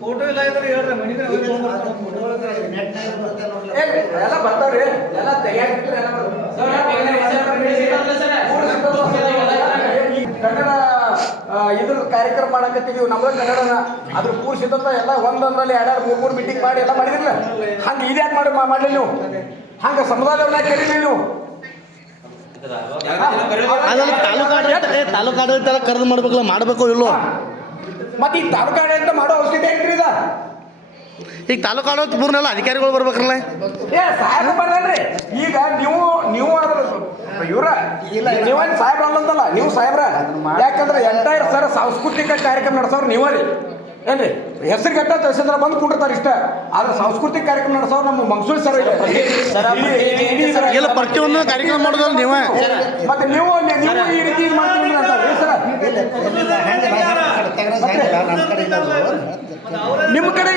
photo ಇಲ್ಲ ಇದ್ರೆ ಹೇಳ್ರಿ ಮನಿಗೆ ಎಲ್ಲ ಬರ್ತಾವ್ರಿ ಎಲ್ಲ ತೆಗಿಯಾಕಿದ್ರೆ ಕನ್ನಡ ಇದ್ರ ಕಾರ್ಯಕ್ರಮ ಮಾಡಕತ್ತಿದೀವಿ ನಮ್ದು ಕನ್ನಡನ ಅದ್ರ ಕೂರ್ಸಿದಂತ ಎಲ್ಲ ಒಂದೊಂದ್ರಲ್ಲಿ ಎರಡೆರಡು ಮೂರು ಮೀಟಿಂಗ್ ಮಾಡಿ ಎಲ್ಲ ಮಾಡಿದ್ರಲ್ಲ ಹಂಗೆ ಇದ್ಯಾಕೆ ಮಾಡಲಿ ನೀವು ಹಂಗೆ ಸಮುದಾಯದವ್ರನ್ನ ಕೇಳಿದ್ರಿ ನೀವು ಅದೆಲ್ಲ ತಾಲೂಕು ಆಡಳಿತ ಕರೆದು ಮಾಡ್ಬೇಕಲ್ಲ ಮಾಡಬೇಕು ಇಲ್ಲೋ ಮತ್ತೆ ಈಗ ತಾಲೂಕು ಆಡಳಿತ ಮಾಡೋ ಅವಶ್ಯಕತೆ ಐತ್ರಿ ಇದ ಈಗ ತಾಲೂಕು ಆಡಳಿತ ಪೂರ್ಣ ಅಧಿಕಾರಿಗಳು ಬರ್ಬೇಕಲ್ಲ ಏ ಸಾಹೇಬ್ ಬರ್ದಲ್ರಿ ಈಗ ನೀವು ಇವ್ರ ನೀವೇನು ಸಾಹೇಬ್ರ ಅಲ್ಲಂತಲ್ಲ ನೀವು ಸಾಹೇಬ್ರ ಯಾಕಂದ್ರೆ ಎಂಟೈರ್ ಸರ್ ಸಾಂಸ್ಕೃತಿಕ ಕಾರ್ಯಕ್ರಮ ನಡೆಸೋರು ನೀವೇ ಏನ್ರಿ ಹೆಸರು ಗಟ್ಟ ತಹಸೀಲ್ದಾರ್ ಬಂದು ಕೂಡಿರ್ತಾರೆ ಇಷ್ಟ ಆದ್ರೆ ಸಾಂಸ್ಕೃತಿಕ ಕಾರ್ಯಕ್ರಮ ನಡೆಸೋರು ನಮ್ಮ ಮಂಗಸೂರು ಸರ್ ಎಲ್ಲ ಪ್ರತಿಯೊಂದು ಕಾರ್ಯಕ್ರಮ ಮಾಡೋದಲ್ಲ ನೀವೇ ಮತ್ತೆ ನೀವು ಈ ರೀತಿ ಮಾಡ್ತೀವಿ ಅಂತಾರೆ ಸರ್ ನಿಮ್ಮ ಕಡೆ